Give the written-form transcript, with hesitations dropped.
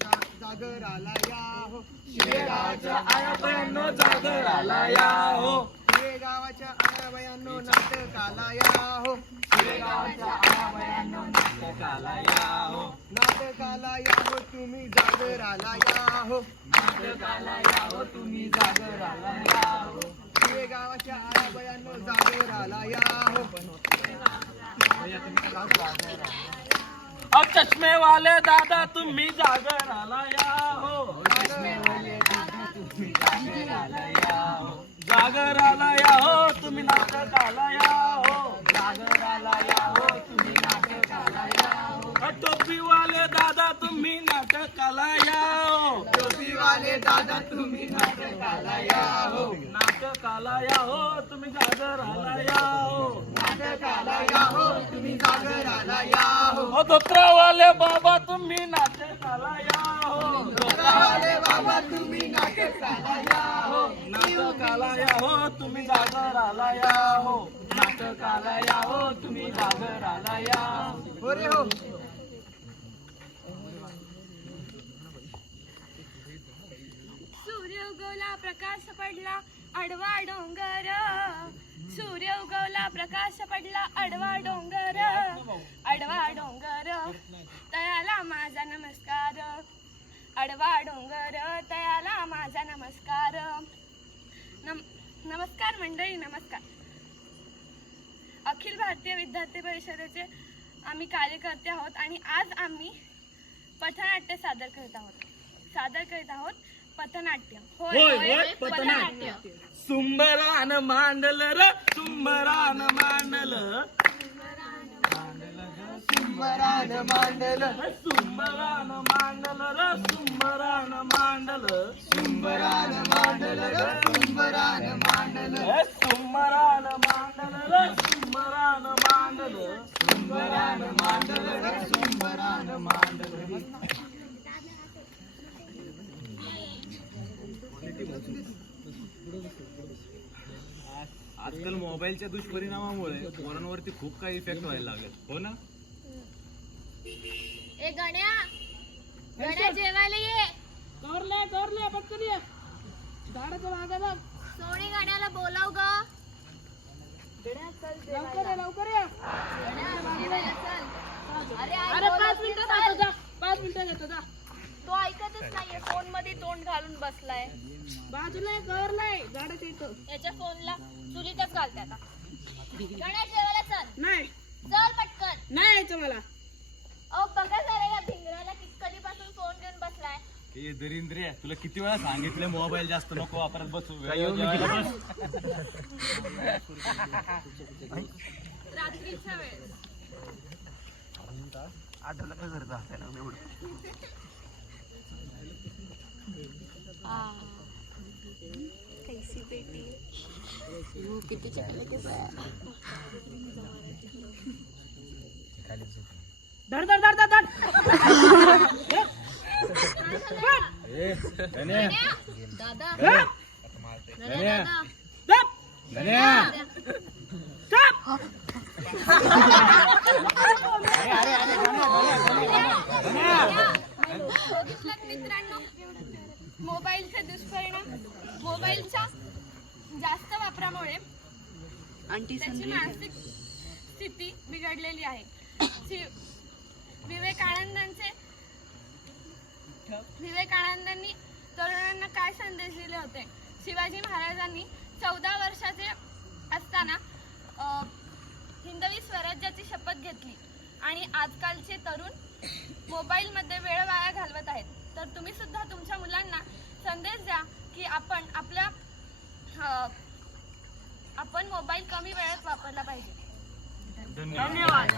जागर आला या हो. शिवेगावच्या आयाबायांनो जागर आला या हो. शिवेगावच्या आयाबायांनो नाटक आला या हो. शिवेगावच्या आयाबायांनो नाटक आला या हो. नाटक आला या हो तुम्ही जागर आला या हो. नाटक आला या हो तुम्ही जागर आला या हो. शिवेगावच्या आयाबायांनो जागर आला या हो. अब चष्मे वाले दादा तुम्ही जागर आला या हो. चष्मे वाले दादा तुम्ही जागर आला या हो. जागर आला या हो तुम्ही नाटक आला या हो. जागर आला या हो तुम्ही नाटक आला या हो. टोपी वाले दादा तुम्ही नाटक आला या हो. टोपी वाले दादा तुम्ही नाटक आला या हो. नाटक आला या हो तुम्ही जागर आला या हो. नाटक आला या हो तुम्ही जागर आला या हो. धोत्रावाले बाबा तुम्ही नाटक आला या हो. धोत्रावाले बाबा तुम्ही नाटक आला या हो. नाटक आला या हो तुम्ही जागर आला या हो. नाटक आला या हो तुम्ही जागर आला या हो रे हो. सूर्य उगवला प्रकाश पडला आडवा डोंगर. सूर्य उगवला प्रकाश पडला आडवा डोंगर. आडवा डोंगर तयाला माझा नमस्कार. आडवा डोंगर तयाला माझा नमस्कार. नमस्कार मंडळी, नमस्कार. अखिल भारतीय विद्यार्थी परिषदेचे आम्ही कार्यकर्ते आहोत आणि आज आम्ही पथनाट्य सादर करीत आहोत. पथनाट्य. होय, पथनाट्य. सुंबरान मांडल र सुंबरान मांडल. सुंबरान मांडल. सुंबरान मांडल र सुंबरान मांडल. सुंबरान मांडल र सुंबरान मांडल. सुंबरान मांडल र सुंबरान मांडल. सुंबरान मांडल र सुंबरान मांडल. आजकाल मोबाईलच्या दुष्परिणामामुळे पोरांवरती खूप काही इफेक्ट व्हायला लागेल. हो ना? ए गण्या जेवायला ये. करले पटकन ये. झाडाच्या मागाला सोनी गण्याला बोलाव ग. लवकर ये. अरे 5 मिनिटं जातो जा. 5 मिनिटं घेतो जा. तो ऐकतच नाहीये. फोन मध्ये तोंड घालून बसलाय. बाजूला करलाय झाडाच्या इथं. याच्या फोनला चुलीतच घालते आता. गण्या जेवायला चल. नाही पटकन. नाही यायचं मला. बघा जरा या भिंगराला कधीपासून फोन घेऊन बसलाय. ए दरिंद्रे, तुला किती वेळा सांगितलं मोबाईल जास्त नको वापरत बसू. रात्रीच्या वेळेस. आठवलं काय करता एवढं. कैसी बेटी. किती चॉकलेट धड. दादा. मित्रांनो, मोबाईलचे दुष्परिणाम. मोबाईलच्या जास्त वापरामुळे त्याची मानसिक स्थिती बिघडलेली आहे. विवेकानंदांनी तरुणांना काय संदेश दिले होते? शिवाजी महाराजांनी 14 वर्षाचे असताना हिंदवी स्वराज्याची शपथ घेतली आणि आजकालचे तरुण मोबाईलमध्ये वेळ वाया घालवत आहेत. तर तुम्ही सुद्धा तुमच्या मुलांना संदेश द्या की आपण मोबाईल कमी वेळात वापरला पाहिजे. धन्यवाद.